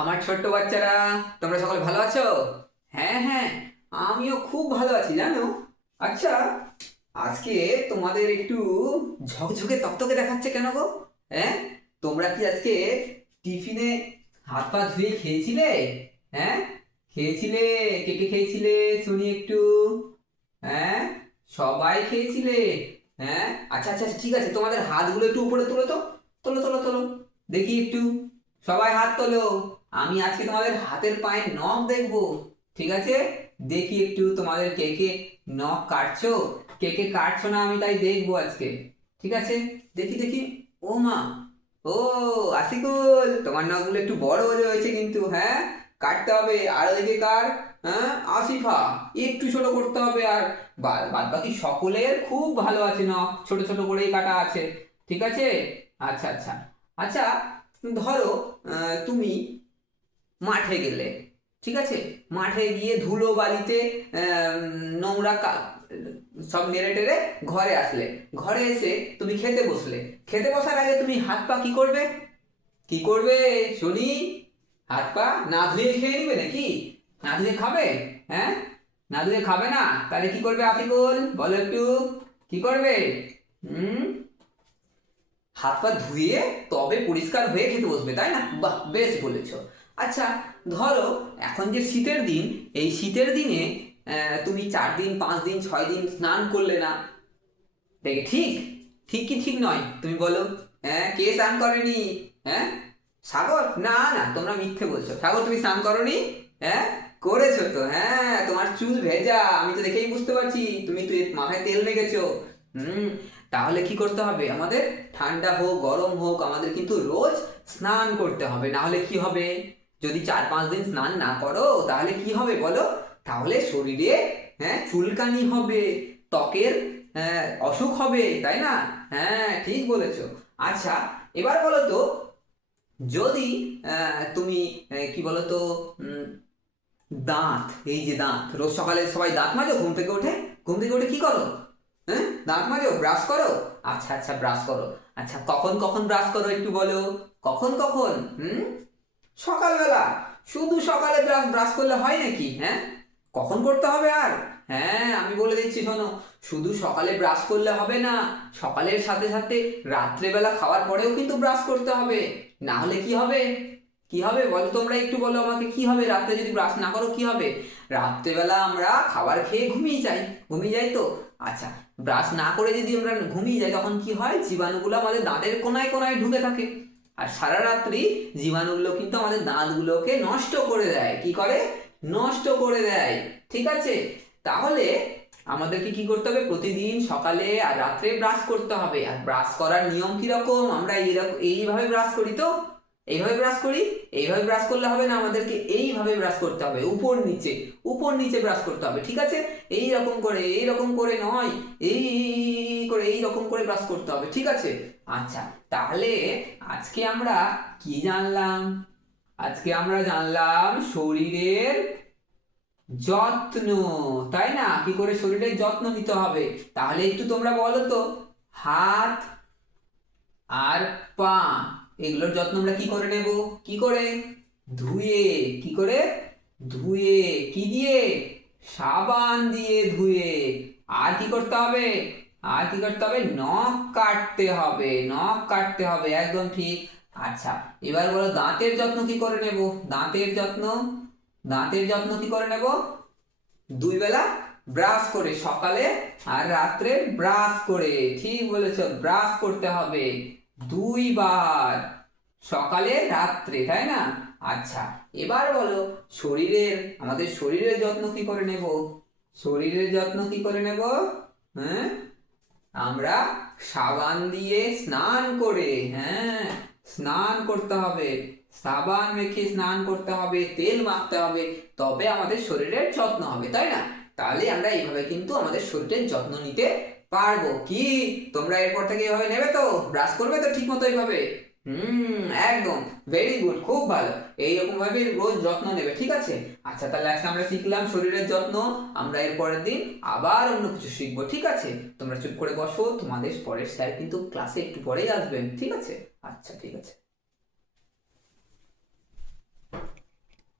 আমার ছোট্ট বাচ্চারা, তোমরা সকলে ভালো আছো? হ্যাঁ হ্যাঁ, আমিও খুব ভালো আছি জানো। আচ্ছা, আজকে তোমাদের একটু ঝকঝকে তকতকে দেখাচ্ছে কেন গো? হ্যাঁ, তোমরা কি আজকে টিফিনে হাত পা ধুয়ে খেয়েছিলে? হ্যাঁ, খেয়েছিলে? কে কে খেয়েছিলে শুনি একটু। হ্যাঁ, সবাই খেয়েছিলে? হ্যাঁ, আচ্ছা আচ্ছা ঠিক আছে, তোমাদের হাতগুলো একটু উপরে তোলো তো। তোলো তোলো তোলো, দেখি একটু। সবাই হাত তোলো। আমি আজকে তোমাদের হাতের পায়ের নখ দেখবো। ঠিক আছে, দেখি একটু তোমাদের কে কে নখ কাটছো, কে কে কাটছো না, আমি তাই দেখবো আজকে। ঠিক আছে, দেখি দেখি। ও মা, ও আশিকুল, তোমার নখগুলো একটু বড় বড় হয়েছে কিন্তু। হ্যাঁ, কাটতে হবে। আর ওইদিকে কার? হ্যাঁ, আসিফা, একটু ছোট করতে হবে। আর বাদ বাকি সকলের খুব ভালো আছে, নখ ছোট ছোট করেই কাটা আছে। ঠিক আছে, আচ্ছা আচ্ছা। আচ্ছা, ধরো তুমি মাঠে গেলে, ঠিক আছে, মাঠে গিয়ে ধুলো বালিতে নোংরা সব নেড়ে টেড়ে ঘরে আসলে, ঘরে এসে তুমি খেতে বসলে। খেতে বসার আগে তুমি হাত পা কি করবে? কি করবে শুনি? হাত পা না ধুয়ে খেয়ে নিবে নাকি? না ধুয়ে খাবে? হ্যাঁ, না ধুয়ে খাবে না? তাহলে কি করবে আতিকুল, বলো একটু। কি করবে? হুম, হাত পা ধুয়ে তবে পরিষ্কার হয়ে খেতে বসবে, তাই না? বাহ, বেশ বলেছো। আচ্ছা, ধরো এখন যে শীতের দিন, এই শীতের দিনে তুমি 4 দিন 5 দিন 6 দিন স্নান করলে না, দেখে ঠিক? ঠিক কি ঠিক নয় তুমি বলো? হ্যাঁ, কে স্নান করেনি? হ্যাঁ, সাগর? না না, তোমরা মিথ্যে বলছো। সাগর, তুমি স্নান করোনি? হ্যাঁ, করেছো তো। হ্যাঁ, তোমার চুল ভেজা, আমি তো দেখেই বুঝতে পারছি। তুমি তো মাথায় তেল মেখেছো। হুম, তাহলে কি করতে হবে আমাদের? ঠান্ডা হোক গরম হোক, আমাদের কিন্তু রোজ স্নান করতে হবে। না হলে কি হবে? যদি 4 5 দিন স্নান না করো তাহলে কি হবে বলো? তাহলে শরীরে, হ্যাঁ, চুলকানি হবে, ত্বকের অসুখ হবে, তাই না? হ্যাঁ, ঠিক বলেছো। আচ্ছা, এবার বলো তো, যদি তুমি কি বলতো, উম, দাঁত, এই যে দাঁত, রোজ সকালে সবাই দাঁত মাজো ঘুম থেকে উঠে? ঘুম থেকে উঠে কি করো? হ্যাঁ, দাঁত মাজো, ব্রাশ করো? আচ্ছা আচ্ছা, ব্রাশ করো। আচ্ছা, কখন কখন ব্রাশ করো একটু বলো? কখন কখন? সকালবেলা? শুধু সকালে ব্রাশ ব্রাশ করলে হয় নাকি? হ্যাঁ, কখন করতে হবে আর? হ্যাঁ, আমি বলে দিচ্ছি শোনো, শুধু সকালে ব্রাশ করলে হবে না, সকালের সাথে সাথে রাত্রেবেলা খাওয়ার পরেও কিন্তু ব্রাশ করতে হবে। না হলে কি হবে? কি হবে বলো তোমরা একটু, বলো আমাকে, কি হবে রাত্রে যদি ব্রাশ না করো? কি হবে? রাত্রেবেলা আমরা খাবার খেয়ে ঘুমিয়ে যাই, ঘুমিয়ে যাই তো। আচ্ছা, ব্রাশ না করে যদি আমরা ঘুমিয়ে যাই তখন কি হয়? জীবাণুগুলো আমাদের দাঁতের কোনায় কোনায় ঢুকে থাকে। আর সারা রাত্রি জীবাণুগুলো কিন্তু আমাদের দাঁতগুলোকে নষ্ট করে দেয়। কি করে? নষ্ট করে দেয়। ঠিক আছে, তাহলে আমাদেরকে কি করতে হবে? প্রতিদিন সকালে আর রাত্রে ব্রাশ করতে হবে। আর ব্রাশ করার নিয়ম কিরকম? আমরা এইরকম এইভাবে ব্রাশ করি তো, এইভাবে ব্রাশ করি। এইভাবে ব্রাশ করলে হবে না, আমাদেরকে এইভাবে ব্রাশ করতে হবে, উপর নিচে, উপর নিচে ব্রাশ করতে হবে। ঠিক আছে, এই রকম করে নয়, এই করে, এই রকম করে ব্রাশ করতে হবে। ঠিক আছে, আচ্ছা, তাহলে আজকে আমরা কি জানলাম? আজকে আমরা জানলাম শরীরের যত্ন, তাই না? কি করে শরীরের যত্ন নিতে হবে। তাহলে একটু তোমরা বলো তো, হাত আর পা, এগুলোর যত্ন আমরা কি করে নেব? কি করে? ধুয়ে। কি করে? ধুয়ে। কি দিয়ে? সাবান দিয়ে ধুয়ে। আর কি করতে হবে? আর কি করতে হবে? নখ কাটতে হবে, নখ কাটতে হবে, একদম ঠিক। আচ্ছা, এবার বলো দাঁতের যত্ন কি করে নেব? দাঁতের যত্ন, দাঁতের যত্ন কি করে নেব? 2 বেলা ব্রাশ করে, সকালে আর রাত্রে ব্রাশ করে। ঠিক বলেছো, ব্রাশ করতে হবে 2 বার, সকালে রাত্রে, তাই না? আচ্ছা, এবার বলো শরীরের, আমাদের শরীরের যত্ন কি করে নেব? শরীরের যত্ন কি করে নেব? হ্যাঁ, আমরা সাবান দিয়ে স্নান করে, হ্যাঁ, স্নান করতে হবে, সাবান মেখে স্নান করতে হবে, তেল মাখতে হবে, তবে আমাদের শরীরের যত্ন হবে, তাই না? তাহলে আমরা এইভাবে কিন্তু আমাদের শরীরের যত্ন নিতে পারবো। কি তোমরা এরপর থেকে এভাবে নেবে তো? ব্রাশ করবে তো ঠিক মতো এইভাবে? একদম, ভেরি গুড, খুব ভালো। এইরকম ভাবে রোজ যত্ন নেবে, ঠিক আছে? আচ্ছা, তাহলে আজকে আমরা শিখলাম শরীরের যত্ন। আমরা এর পরের দিন আবার অন্য কিছু শিখবো, ঠিক আছে? তোমরা চুপ করে বসো, তোমাদের পরের স্যার কিন্তু ক্লাসে একটু পরেই আসবেন, ঠিক আছে? আচ্ছা, ঠিক আছে।